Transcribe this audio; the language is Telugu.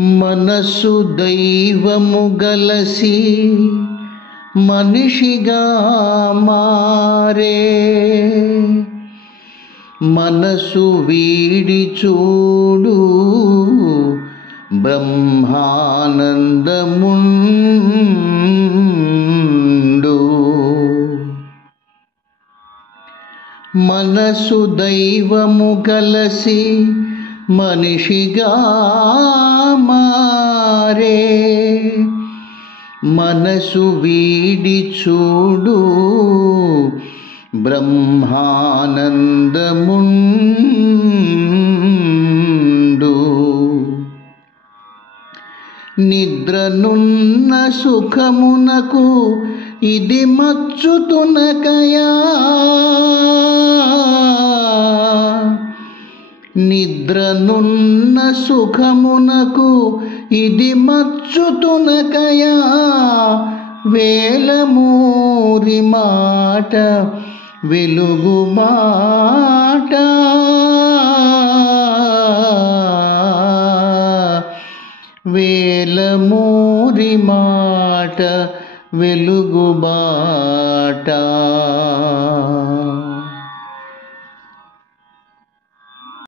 మనసు దైవము గలసి మనిషిగా మారే, మనసు వీడి చూడు బ్రహ్మానందముండు. మనసు దైవము గలసి మనిషిగా మారే, మనసు వీడి చూడు బ్రహ్మానందముండు. నిద్రనున్న సుఖమునకు ఇది మచ్చుతునకయా, నిద్రనున్న సుఖమునకు ఇది మచ్చుతునకయా, వేలమూరి మాట వెలుగు మాట, వేలమూరి మాట వెలుగు బాట.